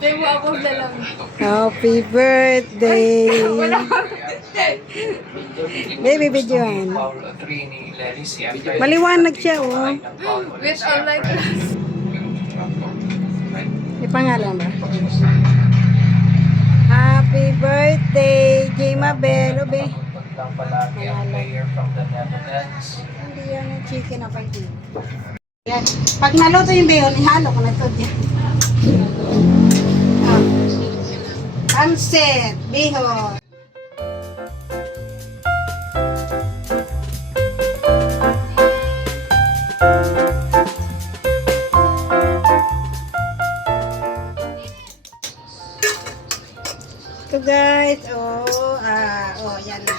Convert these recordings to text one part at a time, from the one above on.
Tayo mo ako lang. Happy birthday! Baby, videoan. Maliwanag siya, oh. With online class. Ipangalan ba? Happy birthday, Jima Bel. Obe. Hindi yan yung chicken na pag-ibig. Yan. Pag naluto yung beyon, ihalo ko na ito dyan. Pansit, bihon. Ito guys, yan na.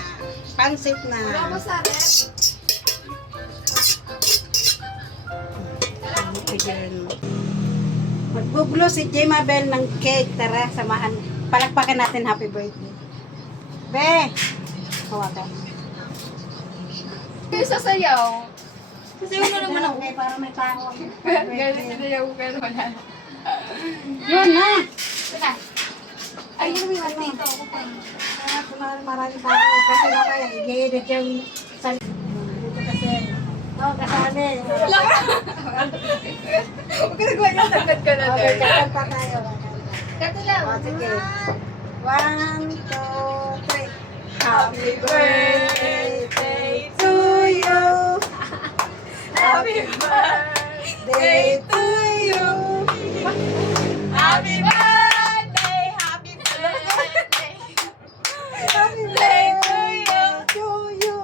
Pansit na. Wala mo sa rep. Magbubulo si Jema Bel ng cake. Tara, samahan. Palakpakan natin happy birthday. Be! Hawakan. Yung sasayaw. Sasayaw mo naman ako. Okay, para may tao. Galing sasayaw ko pero wala. Yun na! Sina? Ay, yun yung dito ako pa. Maraming tao. Kasi na kaya, i-edit yung dito kasi. Kasali. Wala ka. Huwag ka nagawa niya, tagkat ka na Okay, doon. kakanta tayo. Kato lang. Sige. 1, 2, 3. Happy birthday to you. Happy birthday to you. Happy birthday, happy birthday. Happy Birthday to you. to you.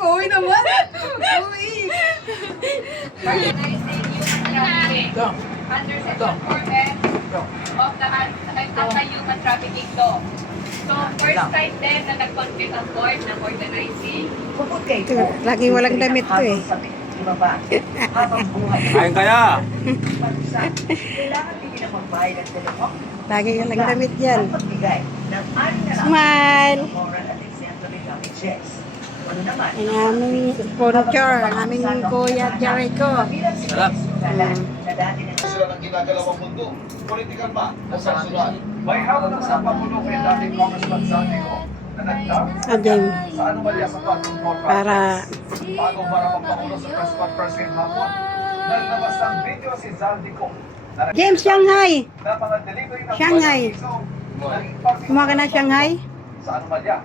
Oh, Uy naman. Uy. Under Section 4F of the Anti-Human Trafficking Law. So, first time din na nag-convict ang board ng organizing. lagi walang damit to eh. Ayun kaya. Lagi walang damit yan. Smile! Ang aming sponsor, ang aming Kuya Jericho. Sarap. Sila ng ginagalawang mundo, political man o personal. May hawak ng sa Pangulo kay dating Congressman Santiago na nagtapos Again, sa anomalya sa platform for para bago para magpakulo sa press conference ngayong hapon. Naglabas ng video si Zaldico na James, Shanghai! na mga delivery ng Shanghai. Kumaga na Shanghai? sa anomalya.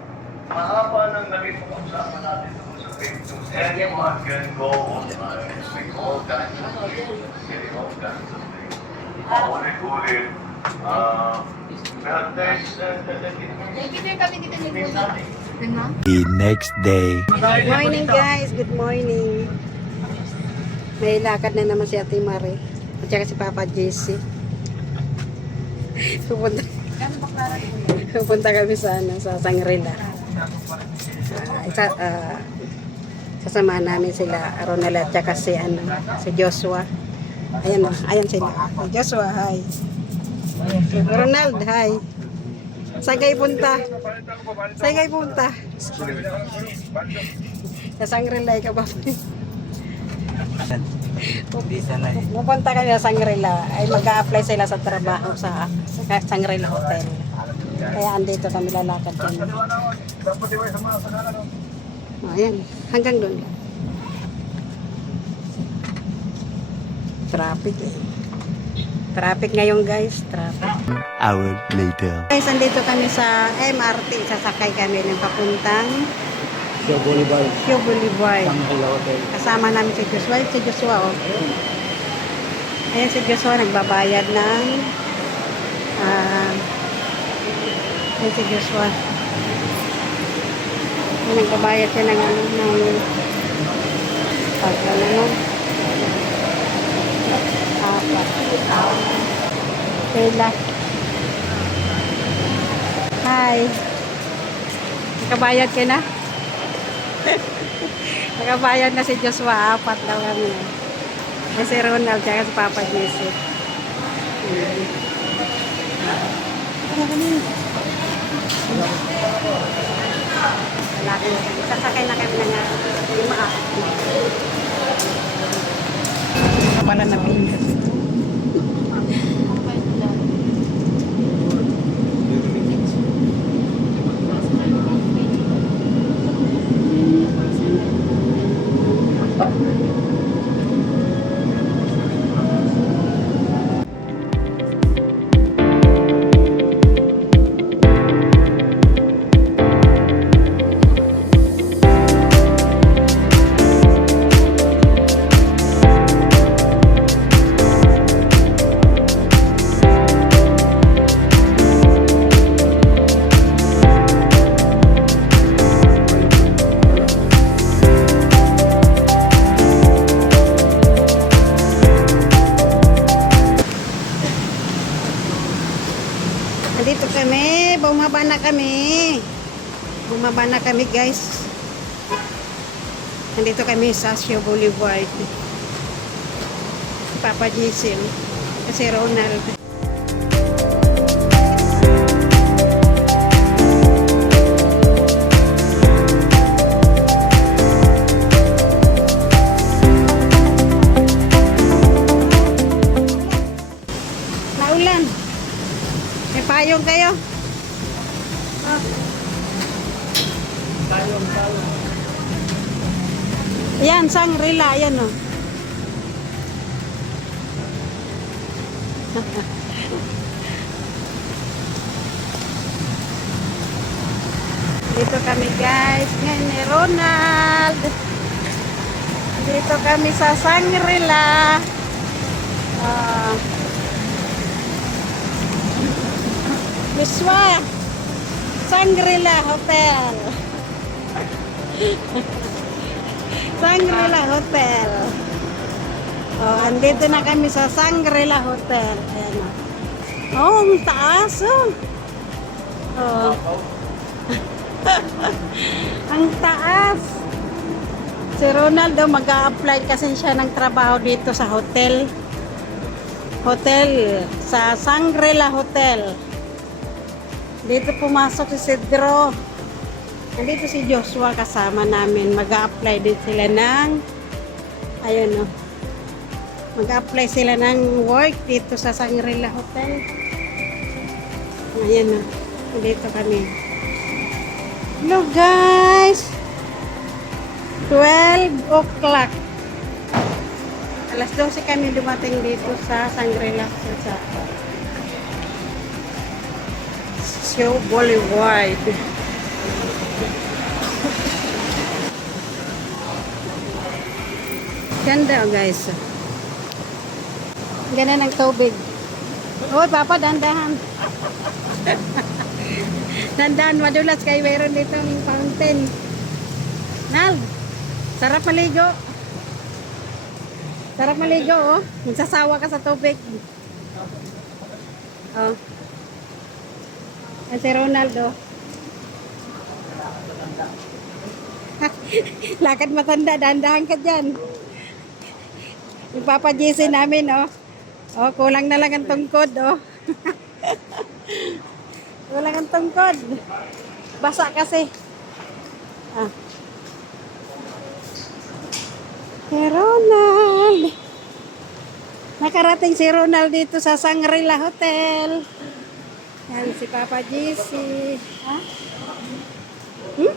Mahaba ng narito kung saan natin sa Facebook. Anyone can go online. We all kinds of things. Getting all kinds of things. Ulit-ulit. Nagkita kami dito ni Buti. Ano? The next day. Good morning guys, good morning. May lakad na naman si Ate Marie. At saka si Papa JC. Pupunta kami sa Sangrila. Sasamahan namin sila Ronald at saka si Joshua. Ayan sila. Joshua, hi. Ronald, hi. Saan kayo punta? Saan kayo punta? Sa Sangrila, ikaw ba? Pupunta kami sa Sangrila. Ay mag-a-apply sila sa trabaho sa Sangrila Hotel. Kaya andito kami lalakad kami. Ayan, hanggang doon lang. Traffic eh. Traffic ngayon guys, traffic. Hour later. Guys, andito kami sa MRT. Sasakay kami ng papuntang Sio Boulevard. Kasama namin si Joshua. Si Joshua, oh. Ayan si Joshua, nagbabayad ng ayan si Joshua. Ayan, nagbabayad siya ng Kayla. Hi. Nakabayad ka na? Nakabayad na si Joshua. 4 daw kami. Ay si Ronald tsaka si Papa Jesse. Lalaki. Sasakay na kami ng 5. Pala na pintas. Nandito kami, bumaba na kami. Bumaba na kami, guys. Nandito kami sa Shaw Boulevard. Papa Jason, kasi Ronald. Naulan. May payong kayo? Oh. Tayong. Yan, Shangri-La, yan o. Dito kami guys, ngayon ni Ronald. Dito kami sa Shangri-La. Miswa, Shangri-La Hotel. Shangri-La Hotel. Oh, andito na kami sa Shangri-La Hotel. Ayan o. Oh, ang taas oh. Oh. Ang taas. Si Ronaldo mag-a-apply kasi siya ng trabaho dito sa hotel. Hotel sa Shangri-La Hotel. Dito pumasok si Cedro. Nandito si Joshua kasama namin. Mag-a-apply din sila ng ayun o. Mag-a-apply sila ng work dito sa Shangri-La Hotel. Ayan o. Dito kami. Hello guys! 12 o'clock. Alas 12 kami dumating dito sa Shangri-La sa Shaw Boulevard. Ganda oh guys. Ganda ng tubig. Hoy papa, dandahan. Dandahan, madulas kayo mayroon dito ng fountain. Nal, sarap maligo. Sarap maligo oh. Magsasawa ka sa tubig. Oh. Yan si Ronaldo. Lakad matanda, dandahan ka dyan. Yung Papa JC namin, oh. Oh, kulang na lang ang tungkod, oh. Kulang ang tungkod. Basa kasi. Ah. Si Ronald. Nakarating si Ronald dito sa Shangri-La Hotel. Yan si Papa JC. Ha? Hmm?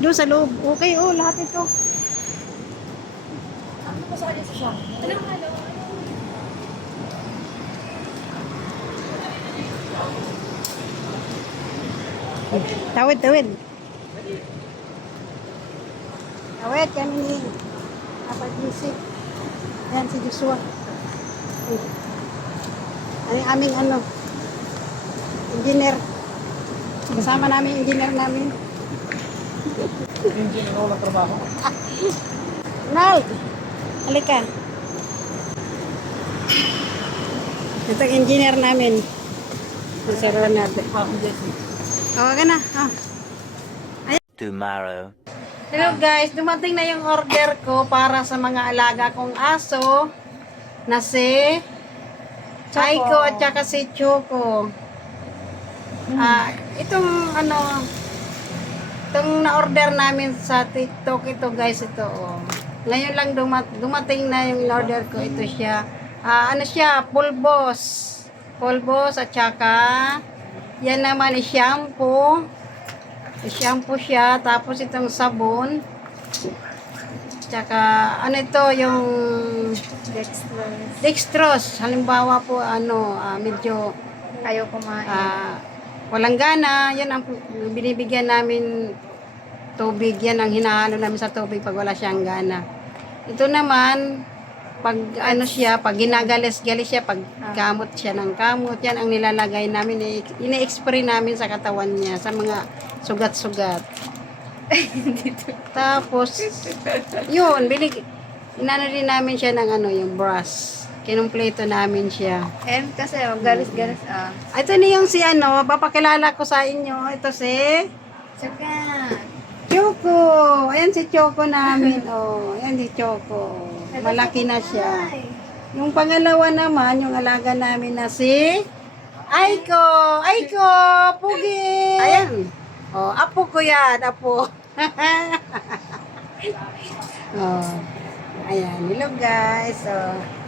Doon sa loob. Okay, oh, lahat ito. Ano pa sa siya? Anong halo? Tawid, tawid. Tawid kami ni Papa JC. Yan si Joshua. Ano yung aming ano? Engineer. Kasama namin engineer namin. Engineer ako ng trabaho. Ronald! Halika. Ito ang engineer namin. Si Ronald. Tawa ka na. Oh. Tomorrow. Hello guys, dumating na yung order ko para sa mga alaga kong aso na si Aiko at saka si Choco. Itong ano, itong na-order namin sa TikTok, ito guys, ito oh. Ngayon lang dumating na yung order ko. Ito siya. Ano siya? Pulbos. Pulbos at saka yan naman is shampoo. Shampoo siya. Tapos itong sabon. Tsaka ano ito yung dextrose. Halimbawa po ano medyo Ayaw kumain. walang gana. Yan ang binibigyan namin tubig. Yan ang hinahalo namin sa tubig pag wala siyang gana. Ito naman pag ano siya, pag ginagalis-galis siya, pag kamot siya ng kamot, yan ang nilalagay namin, ine-spray namin sa katawan niya, sa mga sugat-sugat. Tapos, yun, inano din namin siya ng ano, yung brush. Kinumpleto namin siya. Kasi galis-galis Ito na yung si ano, papakilala ko sa inyo. Ito si Tsaka. Choco. Ayan si Choco namin. Oh, ayan si Choco. Malaki na siya. Yung pangalawa naman, yung alaga namin na si Aiko. Aiko, pugi. Ayan. Oh, apo ko yan, apo. Oh. Ayan, hello guys. Oh.